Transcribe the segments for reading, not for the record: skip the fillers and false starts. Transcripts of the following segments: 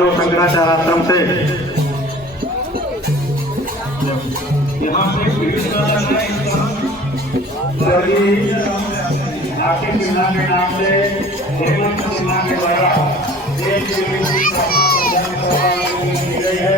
जो शंकराचार्य आश्रम से यहाँ आके सिन्हा के नाम से हेमंत सिन्हा के द्वारा एक की गई है।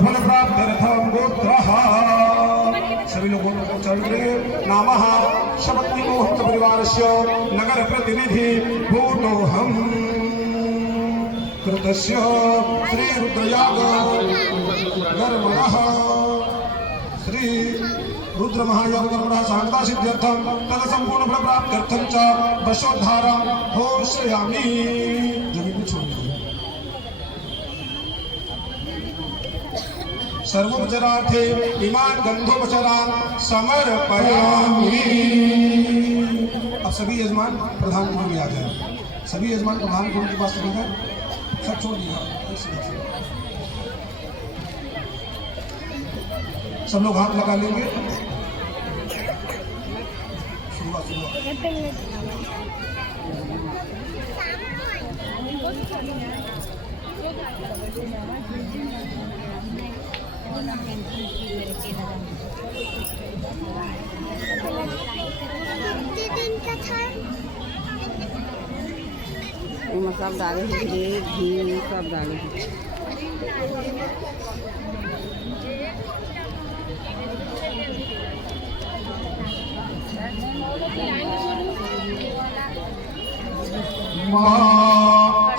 फल प्राप्त्यर्थम गोत्रः सभी लोगों को चल रहे नामः शबक्ति मुहूर्त परिवारस्य नगर प्रतिनिधि भूतोऽहम् कृतस्य श्री रुद्रयाग कर्मणः श्री रुद्र महायाग कर्मणः साधना सिद्ध्यर्थम तद संपूर्ण फल प्राप्त्यर्थम च वशोद्धारं घोषयामि। जमीन छोड़ सर्वोपचारार्थे इमान गंधोपचारान् समर्पयामि। अब सभी यजमान प्रधान गुरु में आ जाए। सभी यजमान प्रधान गुरु के पास चले गए, सब छोड़ दिया। सब लोग हाथ लगा लेंगे। सब डाले घी सब डाले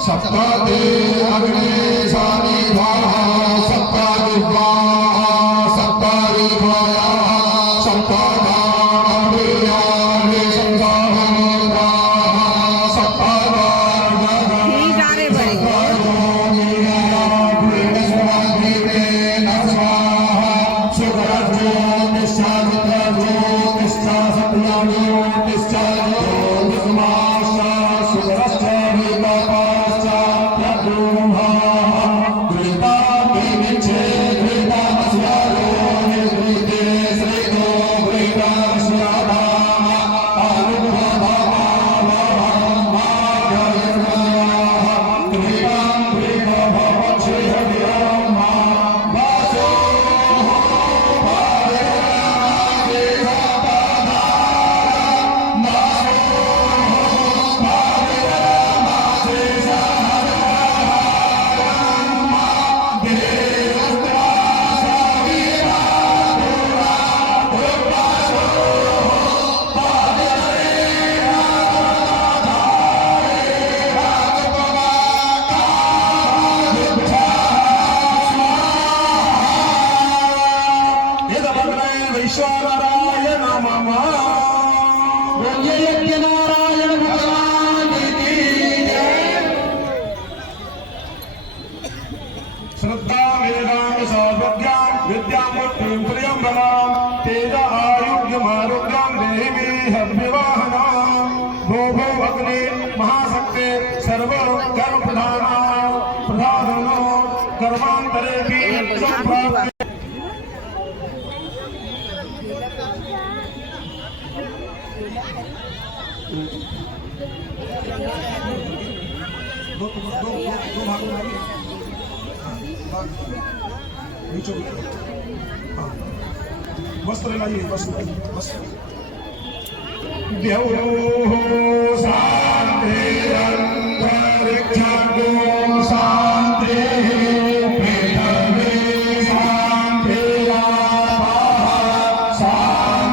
सप्तादे अग्ने सानिधाः सप्तादिवा सप्तादिवाया सप्तादाम्रियानि संसारमुद्राः सप्तादार्गः श्रद्धा वेदांत सौभग्यां विद्यामुक्तिं प्रियंबलां तेज आयुग्यमारोग्यां देहि मे हव्यवाहनां भो भो अग्ने महाशक्ते सर्व कर्म प्रधानो कर्मांतरे भी संप्राप्ते दो भाग में नीचे हाँ वस्त्र लाइए वस्त्र देवो शांति अंतरिक्षो शांति पृथ्वी शांति शांति शांति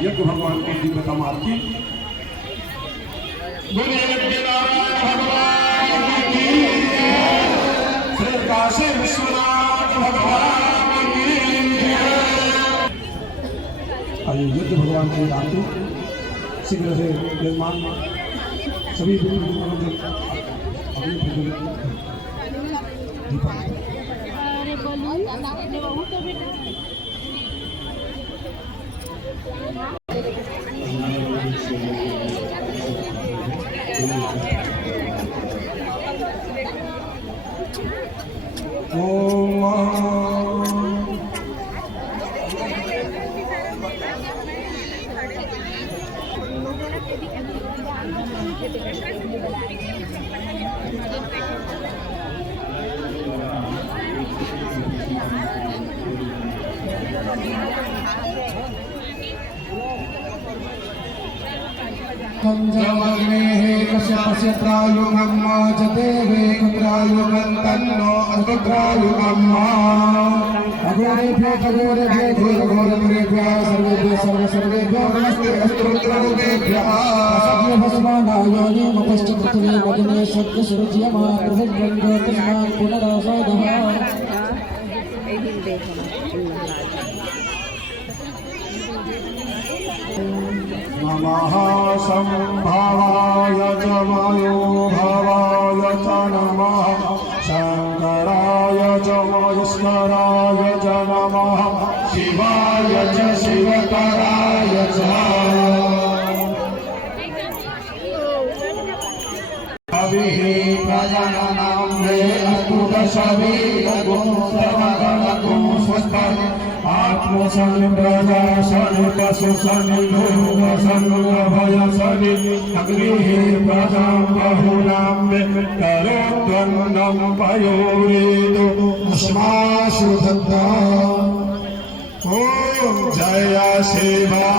यज्ञ भगवान की दिव्यता आरती बोले यज्ञ नारायण भगवान की श्री काशी विश्वनाथ भगवान की आइए यज्ञ भगवान की आरती शीघ्र से यजमान सभी कश्यपस्य त्रायुगं जदेवे कुत्रायुगं तन्नो अर्धत्रायुगं अघोरेभ्यो घोरघोरेभ्यः सर्वेभ्यः नमस्ते अस्त्रोत्ररूपेभ्यः भस्मानाय मतश्च पृथिवी वदने सत्यसुरज्यमा पृथिव्यङ्गोत्तमान् पुनरासादः नमः संभवाय च मयो भवाय च नमः शंकराय च महेश्वराय च नमः शिवाय च शिवतराय च कविः प्रजननं मे अस्तुतशवीरगुं सर्वगणगुं स्वस्ति आत्मसनि प्रजासनि पशुसनि लोकसनि अभयसनि अग्निः प्रजां बहुनां मे करोत्वन्नं पयोरेदो उष्मासु दत्ता ॐ जय शिवा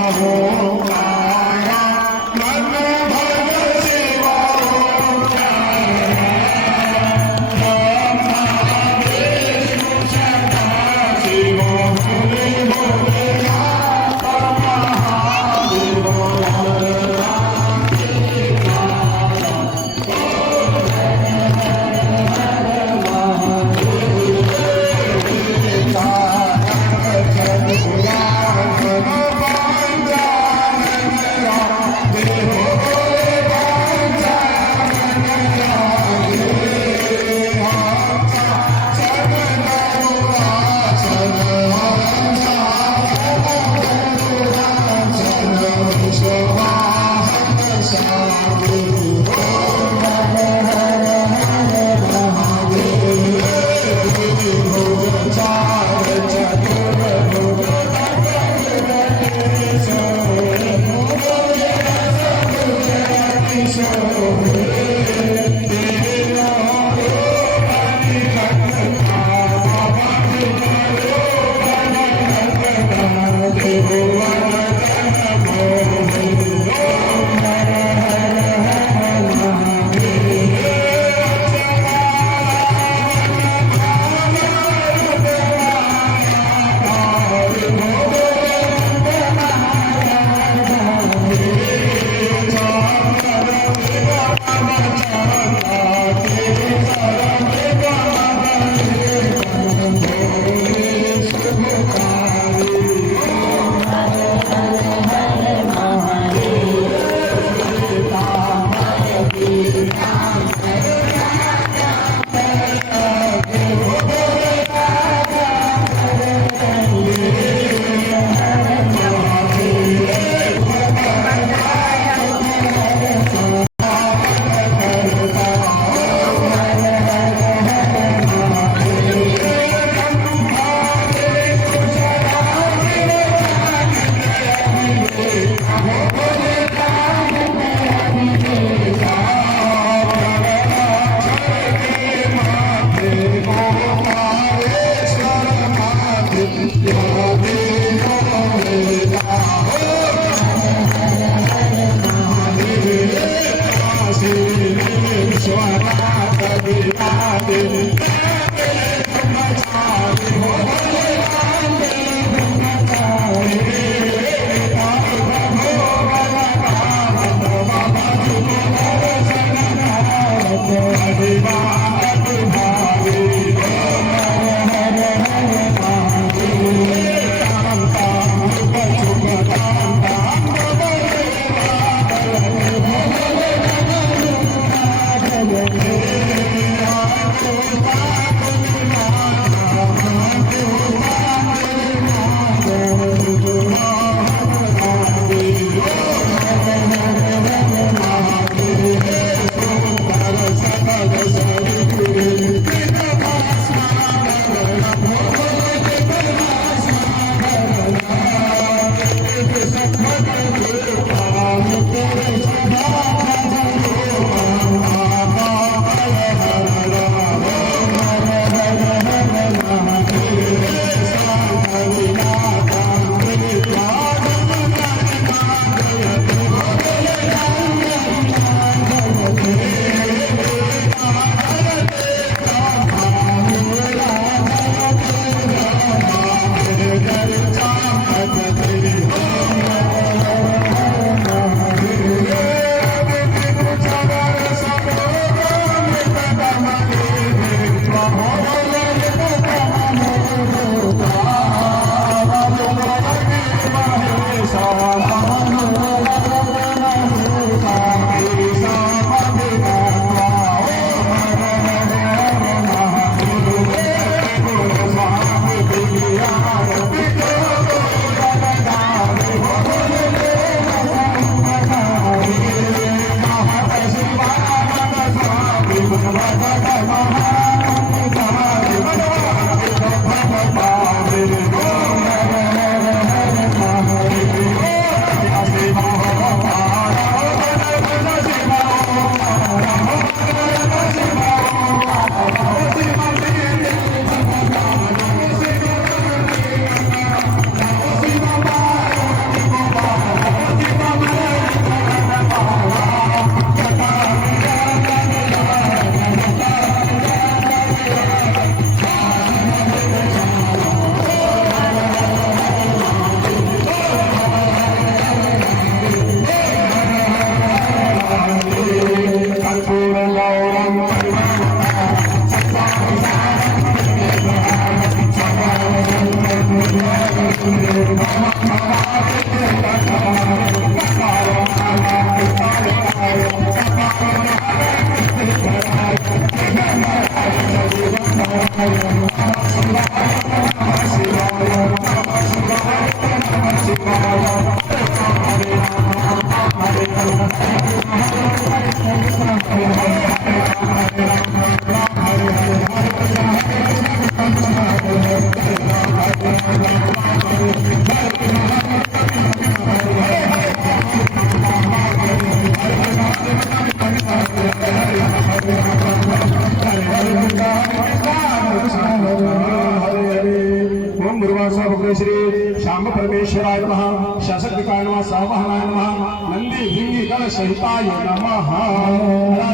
श्री श्याम परमेश्वराय नमः शासकाय नमः सावहनाय नमः नंदी भिंगी गण सहिताय नमः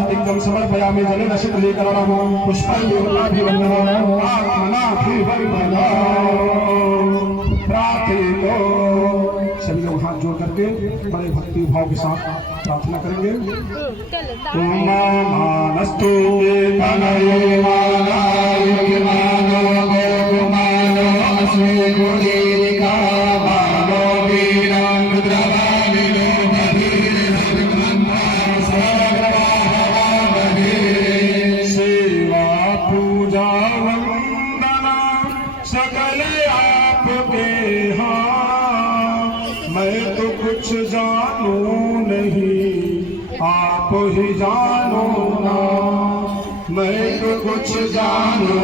दिग्गम समर्पयामि जलेन शीतलीकरणं पुष्पैर्योगाभिवन्दनं आत्मनाभिवन्दनं प्रार्थितो। सभी लोग हाथ जोड़ करके बड़े भक्ति भाव के साथ प्रार्थना करेंगे। ओम मानस्तु तनये मानाय मानो गोमानो अस्मे गुणीरिका मानो वीरं रुद्रवाणिनो सेवा पूजा वंदना सकल आपके मैं तो कुछ जानू नहीं आप ही जानो ना। मैं तो कुछ जानू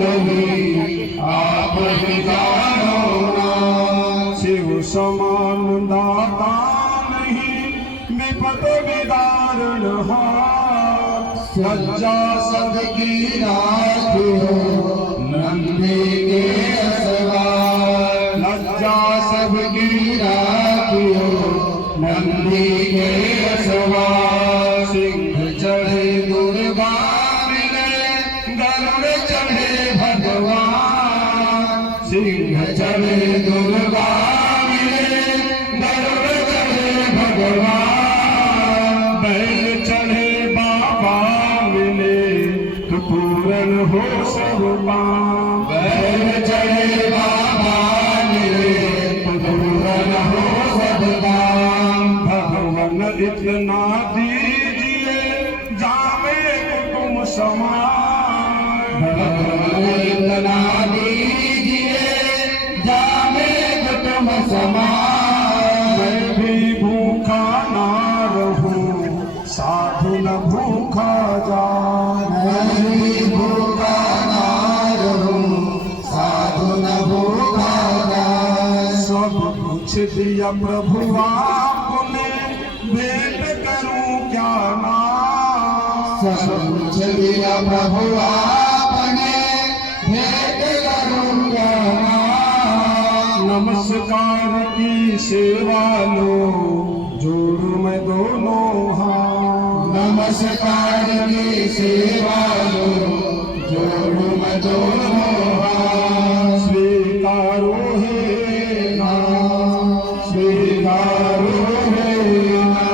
नहीं आप ही जानो ना। शिव समान दाता नहीं विपद विदारण सज्जा सबकी राखी हो नंदी के असवार। लज्जा सबकी राखी हो नंदी के असवार। सिंह चढ़े दुर्गा मिले गरुड़ चढ़े भगवान। सिंह चढ़े दुर्गा मिले गरुड़ चढ़े भगवान। बैल चढ़े बाबा मिले तो पूरन हो सब काम। बैल चढ़े बाबा मिले तो पूरन हो सब काम। भगवान इतना दीजिए जामे तुम समान। भगवान इतना दीजिए जामे तुम समान। मैं भी भूखा ना रहूं साधु न भूखा जान। मैं भी भूखा ना रहूं साधु न भूखा जान। सब कुछ दिया प्रभु आपने भेंट करूं क्या नाम। सब कुछ दिया प्रभु आपने, भेंट करूं क्या नाम। नमस्कार की सेवा लो, जोड़ू मैं दोनों हाथ। नमस्कार की सेवा लो, जोड़ू मैं दोनों हाथ। स्वीकारो हे नाम, स्वीकारो हे नाम।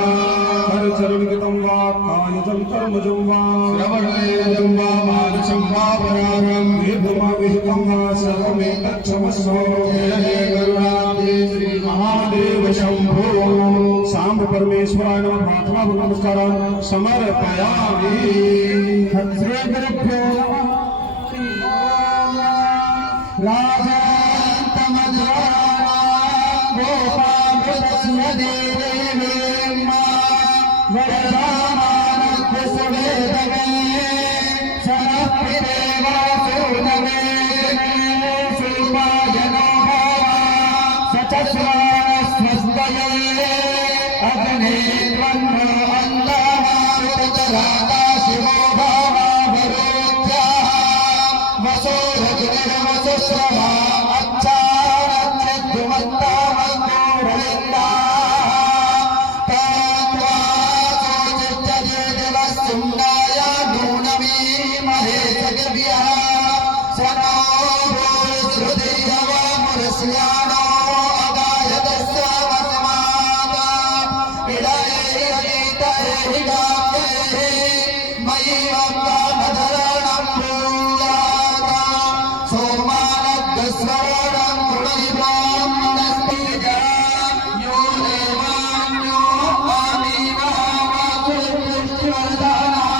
हर चरण गीतम वा कायजम कर्मजम वा श्रवणेयजं वा मानसं वा परागं। वेदमा विहितं वा सर्वमेतच्छमस्व। हे करुणाब्धे श्री महादेव शंभो। सांब परमेश्वराय नमः। प्रार्थना व नमस्कारान् समर्पयामि। श्री गुरुभ्यो नमः। गोपालस्य देवेम्मा वरदामानस्वेदगे समर्पिते वासुदेवे सुपाजनो सचस्वास्वस्तये अग्ने त्वन्न अन्दामारुतराता शिवो भावा भरोत्याः वसो रजनिर्वसुस्रवा अच्छा नक्षत्रमत्ता मन्दोरविन्दा तात्वा सोचित्यजे दिवस्सुन्दाय नूनमी महेशगव्यः सनो भूश्रुतिहवा मुरस्यानो अगायतस्य वसमाता इडये गीतये हिगाप्ये मयि वक्तामधरणं भूयाता सोमानद्स्वरणं कृणि ब्राह्मणस्तिजा यो देवान्यो आमिवावासुष्टिवर्धनः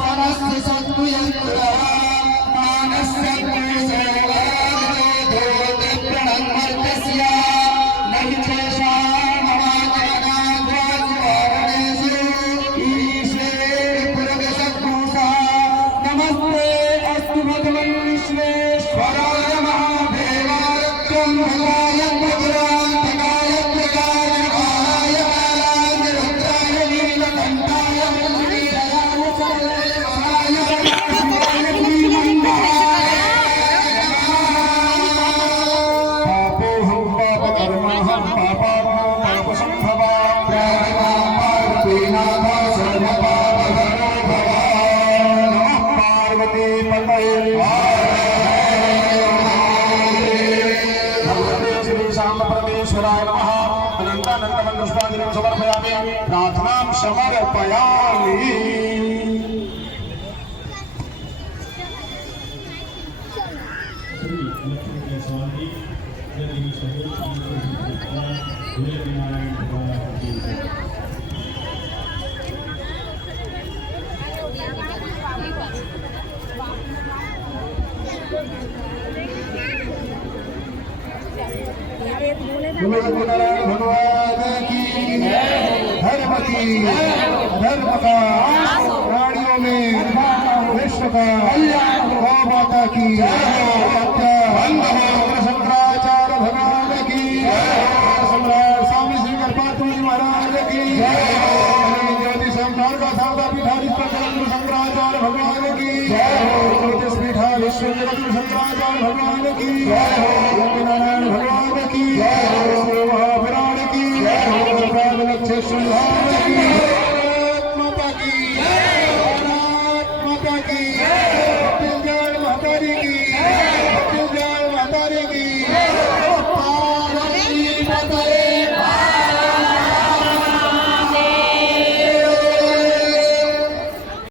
सरस्य सत्त्वयन्तुरः मानस्य देवोदिप्रणन्मर्त्यस्य नैच्छेषामवाचनाद्वाद्वारणेषु ईशे पुरगसत्पुरुषः नमस्ते अस्तु भगवन् विश्वेश्वराय महादेवाय त्वं भगाय भद्रान्तिकाय त्रिकालकाय कालानिरुद्धाय नीलकण्ठाय मन्दिराय सर्वेश्वराय गणाधिपाय श्रीमन्महाय पापोऽहं पापकर्माहं पापात्मा पापसम्भवा। पार्वतीनाथ सर्वपापहरो भव। नमः पार्वतीपतये। भगवते श्री शाम परमेश्वराय नमः। अनन्तानन्दमण्डपुष्पाञ्जलिं समर्पयामि। प्रार्थनां समर्पयामि। बोलो सत्यनारायण भगवान की धर्म की धर्म का प्राणियों में विश्व का गौ माता की शंकराचार्य भगवान की सम्राट स्वामी श्री कर्पात्री महाराज की ज्योति सम्राट का सावधा पीठाधीश शंकराचार्य भगवान की ज्योतिष पीठा विश्व जगत शंकराचार्य भगवान की